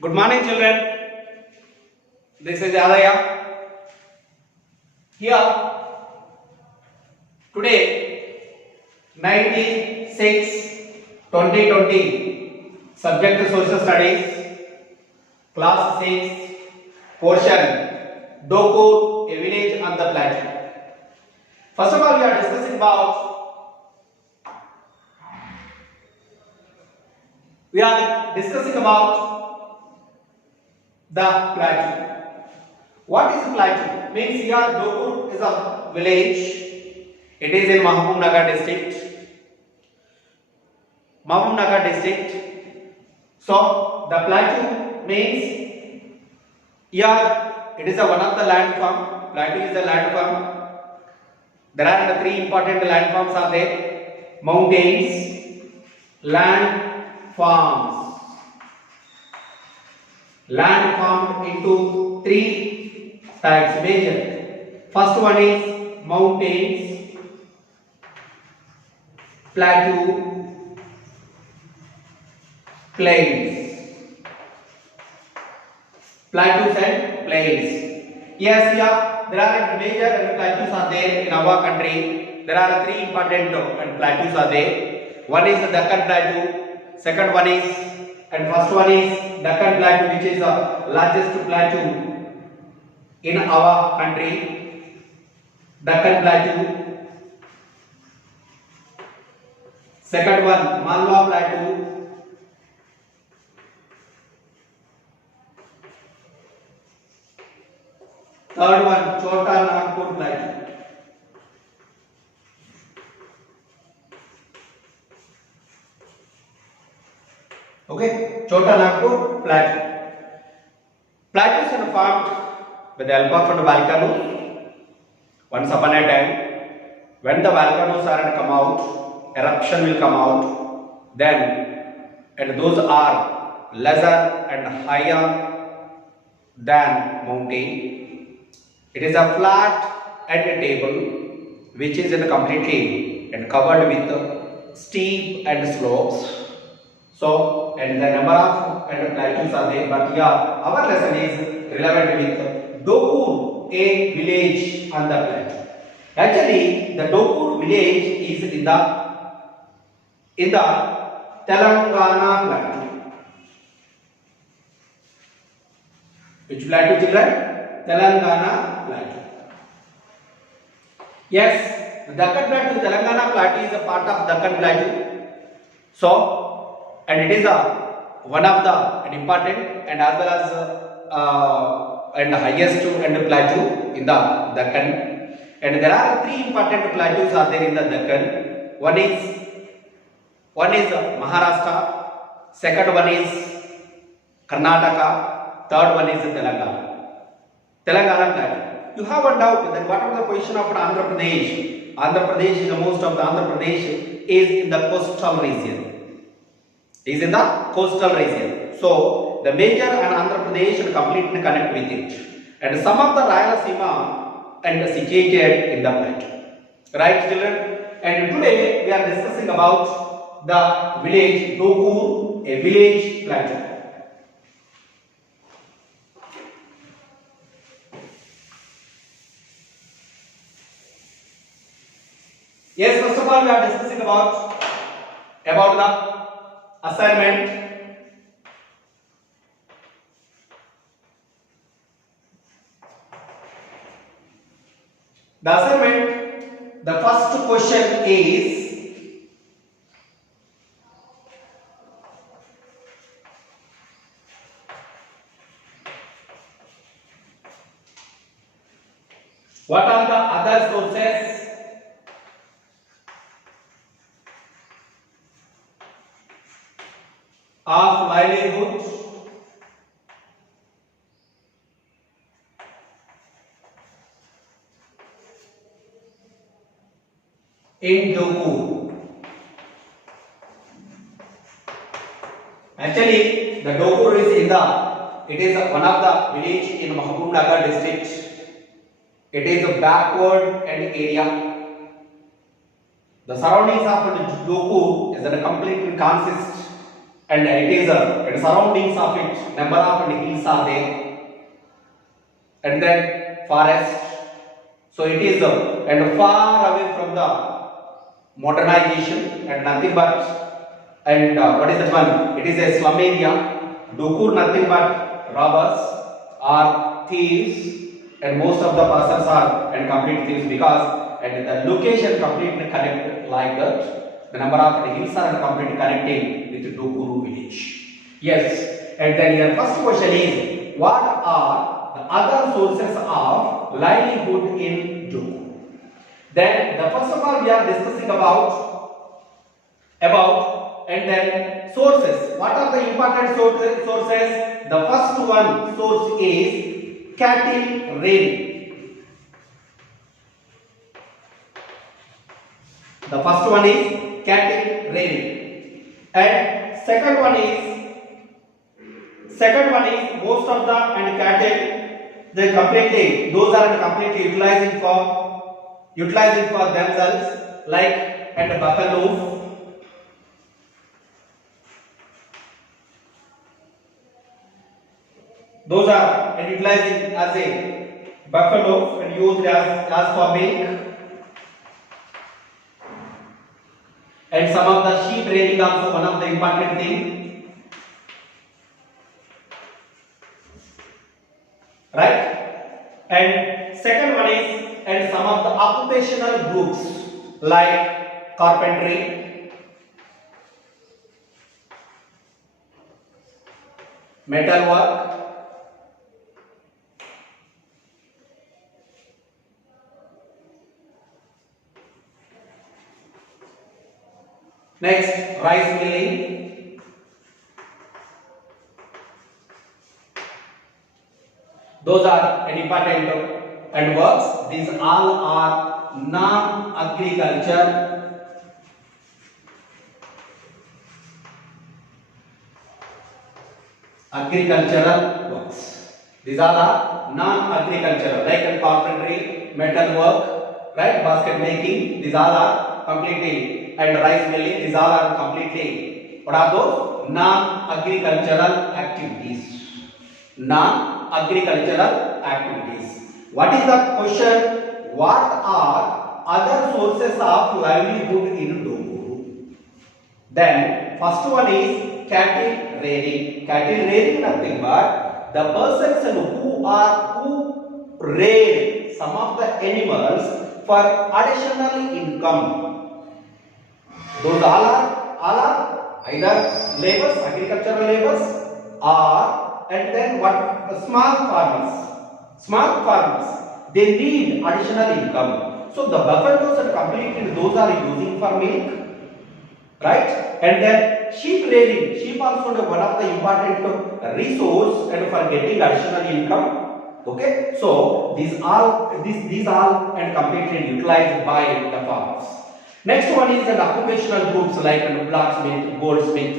Good morning, children. This is Adaya. Here, today, 96-2020, subject Social Studies, class 6, portion Dokur, a village on the plateau. First of all, we are discussing about the plateau. What is plateau? Means here Dokur is a village. It is in Mahbubnagar district. So the plateau means here it is one of the landform. Plateau is the landform. There are the three important landforms are there: mountains, landforms. Land formed into three types major. First one is mountains, plateau, plains. Plateaus and plains. Yes, yeah, there are major and plateaus are there in our country. There are three important plateaus are there. One is the Deccan Plateau, second one is and first one is Deccan Plateau, which is the largest plateau in our country. Deccan Plateau. Second one, Malwa Plateau. Third one, Chota Nagpur Plateau. Okay, Chota Nagpur Plateau. Plateaus are formed with the help of the volcanoes. Once upon a time, when the volcanoes are come out, eruption will come out. Then, and those are lesser and higher than mountain. It is a flat and a table which is completely and covered with steep and slopes. So, and the number of plateaus are there, but here our lesson is relevant with Dokur, a village on the plateau. Actually, the Dokur village is in the Telangana plateau. Which plateau, children? Telangana plateau. Yes, the Deccan Plateau, Telangana plateau is a part of Deccan Plateau. So, and it is one of the important and as well as and highest and plateau in the Deccan. And there are three important plateaus are there in the Deccan. One is Maharashtra, second one is Karnataka, third one is Telangana plateau. You have a doubt that what is the position of Andhra Pradesh? Andhra Pradesh is the most of the Andhra Pradesh is in the coastal region. Is in the coastal region. So the major and Andhra Pradesh should completely connect with it. And some of the Rayalaseema and situated in the plateau. Right, children? And today we are discussing about the village Dokur, a village plateau. Yes, first of all, we are discussing about the assignment. The assignment, the first question is what are the other sources of livelihood in Dokur? Actually, the Dokur is it is one of the village in Mahbubnagar district. It is a backward area. The surroundings of Dokur is completely consist and it is and surroundings of it, number of and hills are there, and then forest. So it is and far away from the modernization and nothing but and what is that one? It is a slum area. Dukur nothing but robbers or thieves, and most of the persons are and complete thieves because and the location completely connected like that. The number of hills are completely connecting with Dukuru village. Yes, and then your first question is what are the other sources of livelihood in Dukuru? Then the first of all we are discussing about and then sources. What are the important sources? The first one source is cattle rearing. The first one is cattle rearing, and second one is most of the and cattle they completely those are completely utilizing for themselves, like and buffaloes. Those are and utilizing as a buffalo and used as for milk. And some of the sheep rearing also one of the important thing, right? And second one is and some of the occupational groups like carpentry, metal work, next rice milling. Those are an important and works. These all are non-agriculture agricultural works. These all are non-agricultural, like carpentry, metal work, right? Basket making. These all are completely and rice milling. These all are completely. What are those? Non-agricultural activities. Non-agricultural activities. What is the question? What are other sources of livelihood in Doguru? Then first one is cattle rearing. Cattle rearing nothing but the persons who rear some of the animals for additional income. Those all are either laborers, agricultural laborers, or and then what small farmers. Small farmers, they need additional income. So the buffaloes are completely those are using for milk, right? And then sheep rearing. Sheep also one of the important resource and for getting additional income. Okay, so these all and completely utilized by the farmers. Next one is an occupational groups like blacksmith, goldsmith,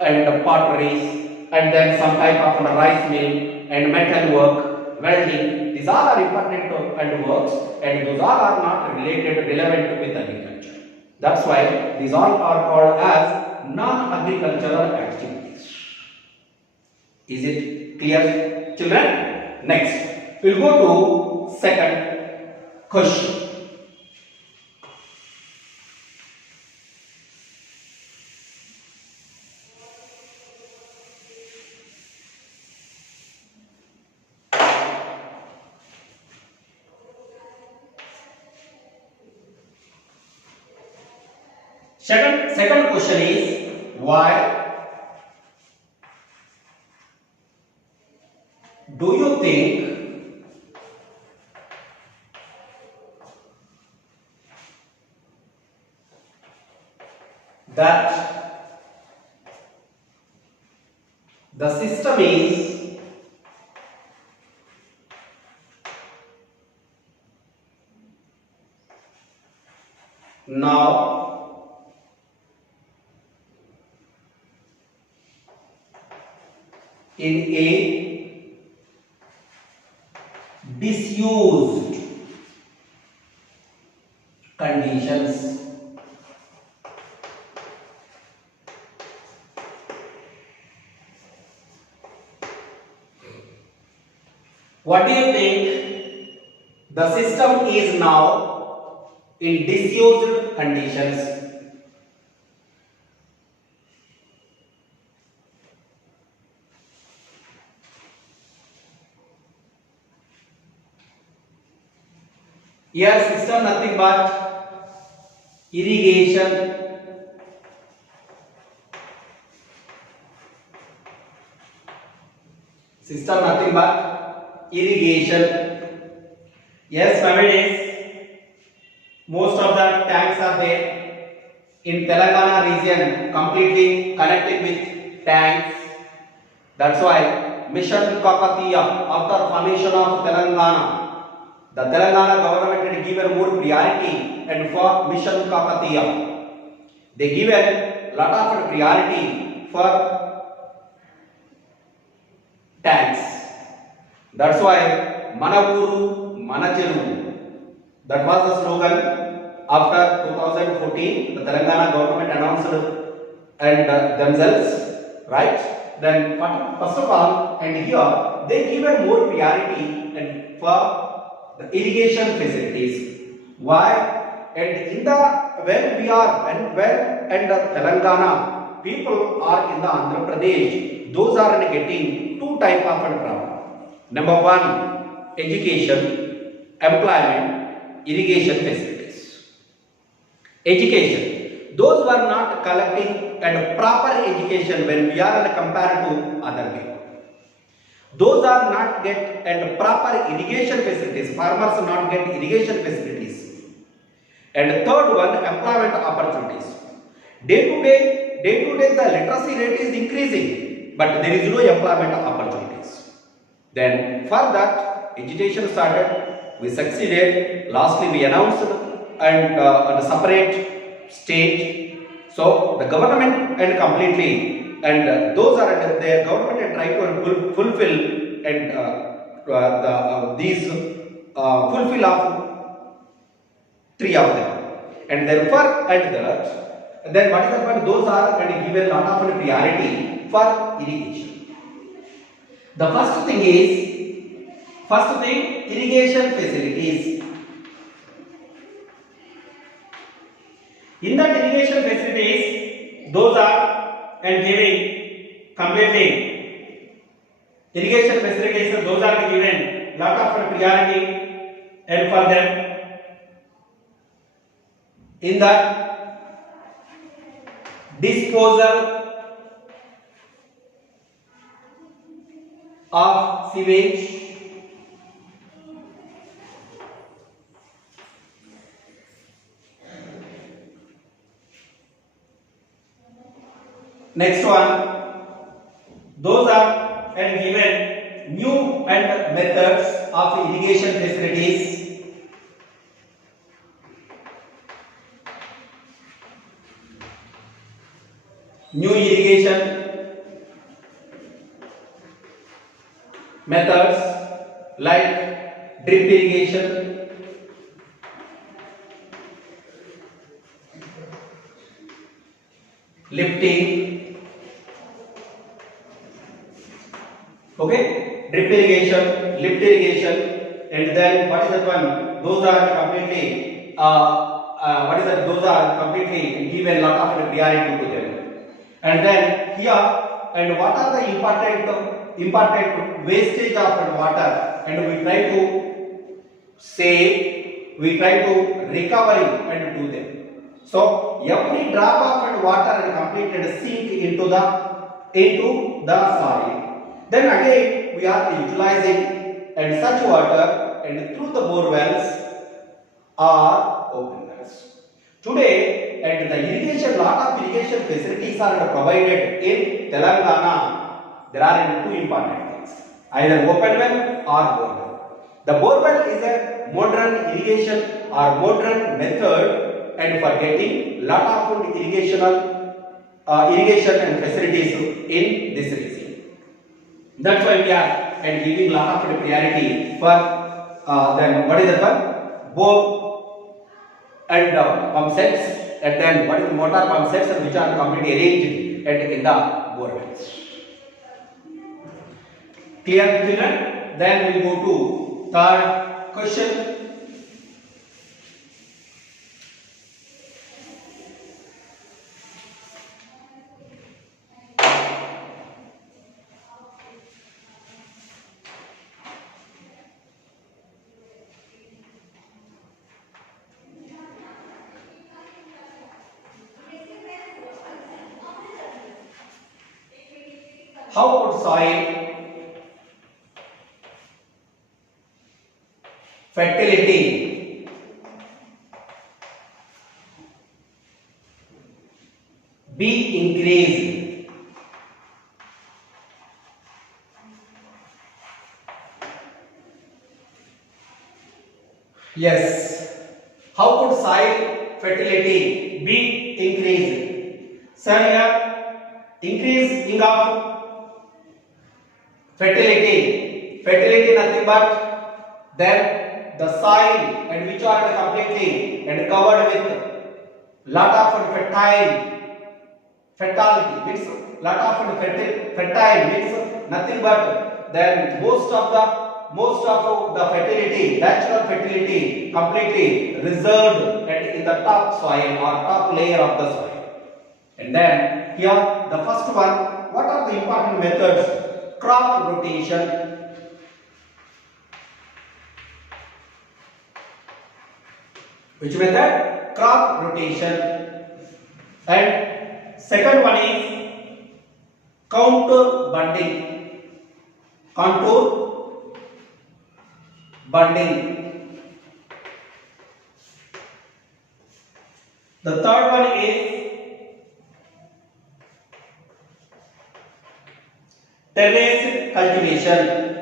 and potteries, and then some type of rice mill and metal work, welding. These all are important and works, and those all are not relevant with agriculture. That's why these all are called as non-agricultural activities. Is it clear, children? Next, we'll go to second question. Second question is why do you think that the system is now in a disused conditions? What do you think? The system is now in disused conditions. Here system nothing but irrigation, system nothing but irrigation. Yes, nowadays most of the tanks are there in Telangana region, completely connected with tanks. That's why Mission Kakatiya, after formation of Telangana, the Telangana government had given more priority, and for Mission Kakatiya, they given lot of priority for tanks. That's why Mana Uru, Mana Cheruvu. That was the slogan. After 2014, the Telangana government announced and themselves, right? Then first of all, and here they given more priority and for the irrigation facilities. Why? And in the when we are and the Telangana people are in the Andhra Pradesh, those are getting two type of problem. Number one, education, employment, irrigation facilities. Education. Those who are not collecting and proper education when we are compared to other people. Those are not get and proper irrigation facilities. Farmers not get irrigation facilities. And third one, employment opportunities. Day to day, the literacy rate is increasing, but there is no employment opportunities. Then for that, education started. We succeeded. Lastly, we announced and on a separate state. So the government and completely. And those are the government and try to fulfill and these fulfill of three of them, and therefore at that then what is the point? Those are and given lot of priority for irrigation. The first thing irrigation facilities. In that irrigation facilities, those are and giving completely irrigation facilities, those are given lot of priority and for them in the disposal of sewage, next one, those are and given new and methods of irrigation facilities. New irrigation methods like drip irrigation, lifting, okay, drip irrigation, lift irrigation, and then what is that one? Those are completely what is that? Those are completely given lot of priority to them. And then here, and what are the important wastage of water, and we try to save, we try to recover and do them. So every drop of water is completed sink into the soil. Then again we are utilizing and such water and through the bore wells or open wells. Today, and the irrigation, lot of irrigation facilities are provided in Telangana. There are two important things: either open well or bore well. The bore well is a modern irrigation or modern method, and for getting lot of irrigation and facilities in this region. That's why we are and giving lot of priority for then what is the one? Bore and pump sets. And then what is the motor pump sets which are completely arranged and in the bore wells. Clear children? then we'll go to third question. How could soil fertility be increased? Yes. How could soil fertility be increased? Sir, here increase of fertility nothing but then the soil and which are completely and covered with lot of fertility means lot of fertile means nothing but then most of the fertility, natural fertility completely reserved and in the top soil or top layer of the soil. And then here the first one, what are the important methods? Crop rotation, which method? Crop rotation. And second one is contour bunding. The third one is terrace cultivation.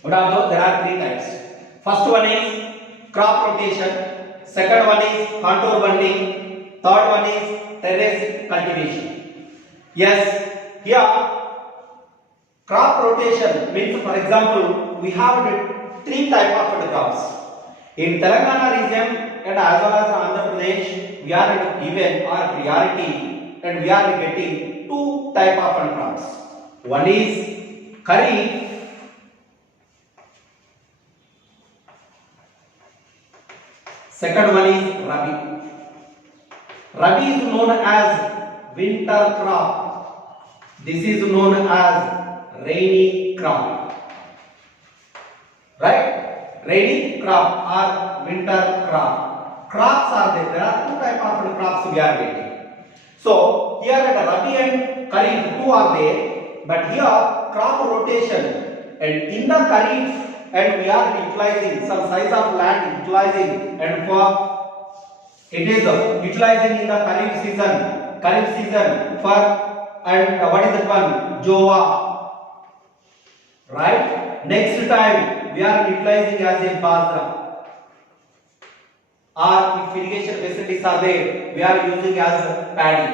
What are those? There are three types. First one is crop rotation, second one is contour bunding, third one is terrace cultivation. Yes, here crop rotation means, for example, we have three type of crops. In Telangana region and as well as Andhra Pradesh, we are given our priority and we are getting two type of crops. One is Kharif, second one is Rabi. Rabi is known as winter crop. This is known as rainy crop. Right? Rainy crop or winter crop. Crops are there. There are two type of crops we are getting. So here at Rabi and Kharif two are there, but here crop rotation and in the Kharif and we are utilizing some size of land utilizing and for it is utilizing in the Kharif season for and what is that one? Jowar. Right? Next time we are utilizing as a bajra, or if irrigation facilities are there, we are using as paddy.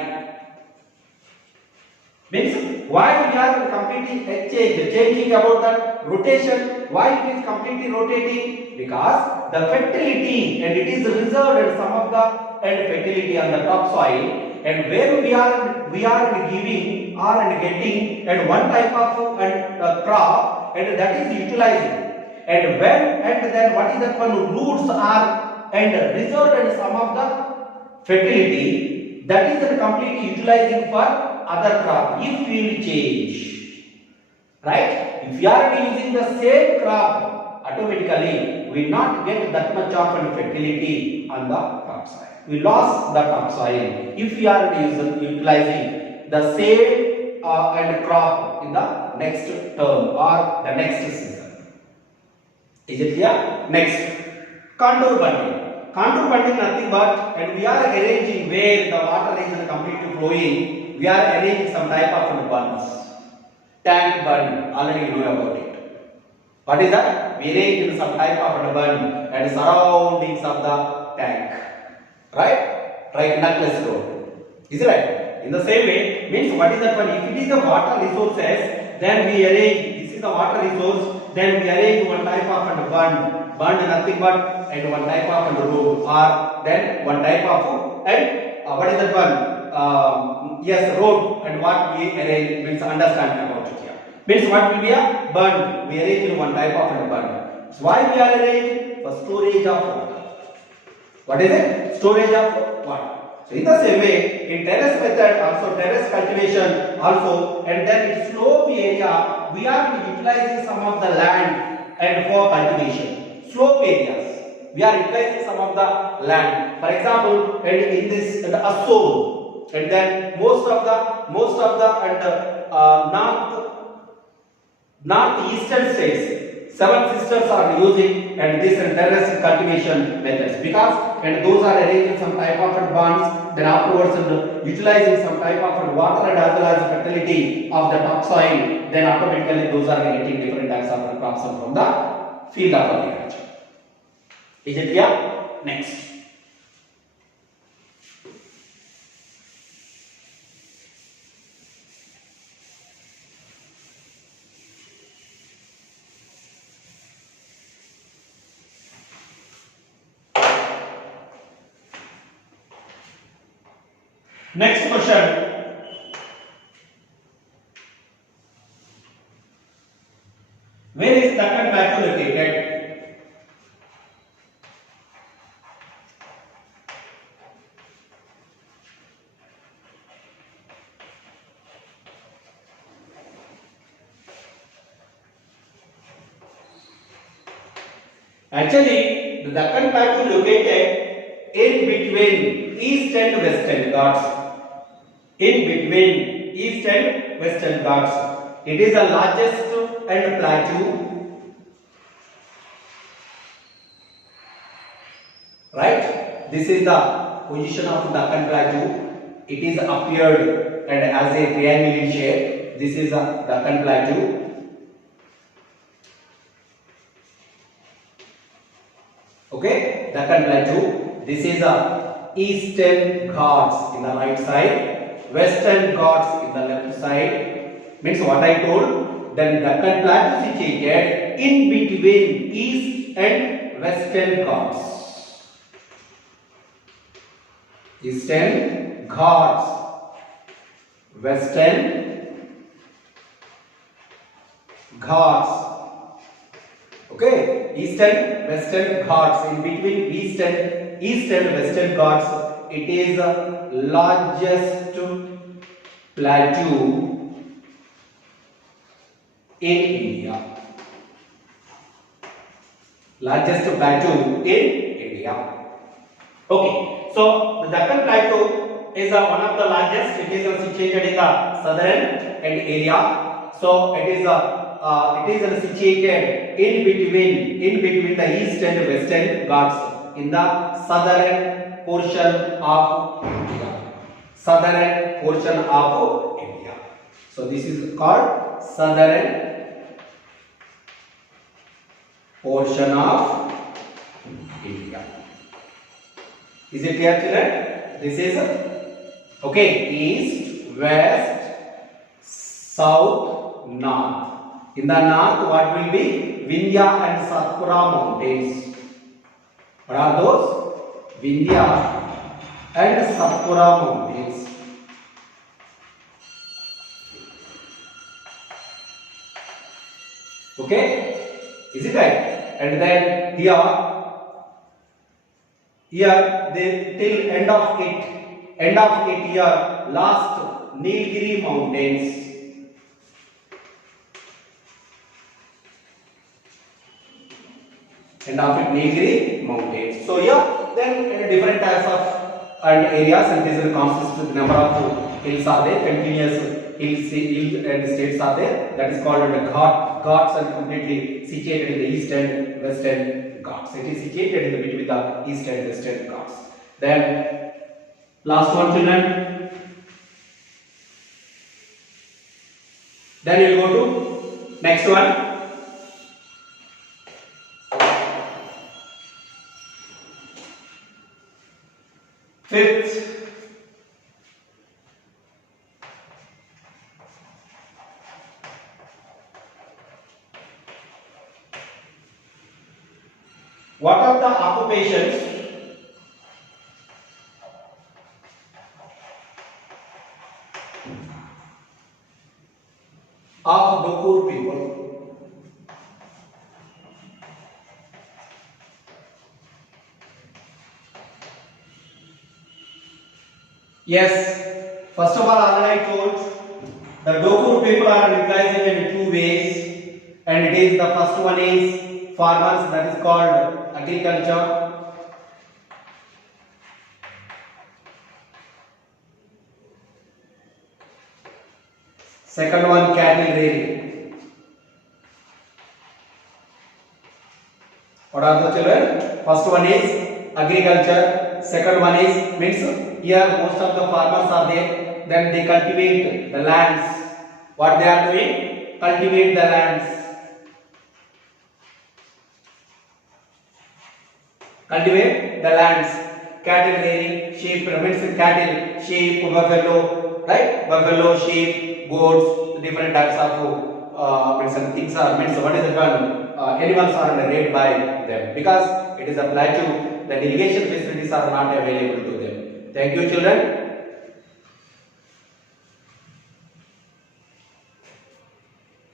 Means why we are completely changing about that rotation? Why it is completely rotating? Because the fertility and it is reserved and some of the and fertility on the top soil, and where we are giving or and getting and one type of crop and that is utilizing. And when and then what is that one? Roots are and reserved and some of the fertility that is completely utilizing for other crop. If we will change, right? If you are using the same crop, automatically we will not get that much of fertility on the topsoil. We lost the topsoil if we are utilizing the same and crop in the next term or the next season. Is it clear? Next, contour bunding. Contour bunding nothing but, and we are arranging where the water is completely flowing. We are arranging some type of bunds. Tank bund, already you know about it. What is that? We arrange in some type of bund and surroundings of the tank. Right? Necklace road. Is it right? In the same way, means what is that one? If it is the water resources, then we arrange, this is the water resource, then we arrange one type of bund burned nothing but and one type of road, or then one type of and what is that one? Yes, road, and what we arrange means understand about it here. Means what will be a burned? We arrange in one type of and burned. So why we are arranged? For storage of water. What is it? Storage of water. So in the same way, in terrace method, also terrace cultivation also, and then in slope area, we are utilizing some of the land and for cultivation. Slope areas, we are utilizing some of the land. For example, and in this the Assam, and then most of the and northeastern states, seven sisters are using and this terrace cultivation methods because and those are arranging some type of bonds, then afterwards and utilizing some type of water and as well as the fertility of the topsoil, then automatically those are getting different types of crops from the field of agriculture. Is it clear? Next. Next question. Where is Deccan Plateau located? Actually, the Deccan Plateau located in between East and Western Ghats. In between East and Western Ghats. It is the largest and plateau, right? This is the position of Deccan Plateau. It is appeared and as a triangular shape. This is the Deccan Plateau. Okay, Deccan Plateau. This is the Eastern Ghats in the right side. Western Ghats in the left side. Means what I told, then Deccan Plateau is situated in between East and Western Ghats. Eastern Ghats, Western Ghats. Okay, Eastern Western Ghats, in between East and Western Ghats. It is the largest plateau in India. Largest plateau in India. Okay, so the Deccan Plateau is one of the largest. It is situated in the southern area. So it is situated in between the East and Western Ghats in the southern portion of India. Southern portion of India. So this is called southern portion of India. Is it clear, children? This is okay. East, west, south, north. In the north, what will be? Vindhya and Satpura mountains. What are those? Vindhya and Satpura mountains. Okay, is it right? And then here they till end of it here last Nilgiri mountains. End of it Nilgiri mountains. So yeah, then different types of and areas, and this will consist with number of hills are there, continuous hills and states are there. That is called the Ghats are completely situated in the east and western Ghats. It is situated in between the east and western Ghats. Then last one, children. Then we will go to next one. Fifth, of Dokur people. Yes, first of all, already I told the Dokur people are utilizing in two ways, and it is the first one is farmers, that is called agriculture. Second one, cattle rearing. What are the children? First one is agriculture. Second one is means here most of the farmers are there. Then they cultivate the lands. What they are doing? Cultivate the lands. Cultivate the lands. Cattle rearing, sheep means cattle, sheep, buffalo, right? Buffalo, sheep, goats, different types of means things are means what is the term? Animals are raised by them because it is applied to the irrigation facilities are not available to them. Thank you, children.